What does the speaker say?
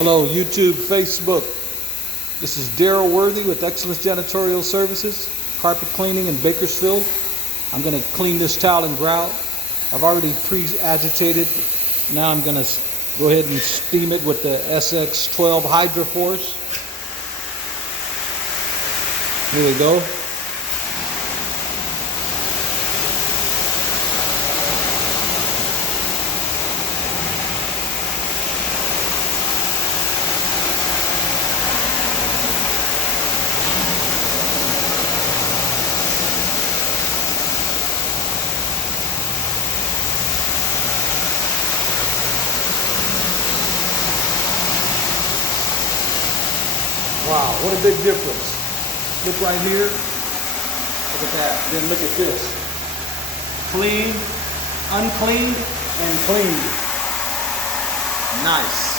Hello, YouTube, Facebook. This is Daryl Worthy with Excellence Janitorial Services, carpet cleaning in Bakersfield. I'm going to clean this tile in Grout. I've already pre-agitated. Now I'm going to go ahead and steam it with the SX12 Hydro Force. Here we go. Wow, what a big difference. Look right here. Look at that. Then look at this. Clean, uncleaned, and cleaned. Nice.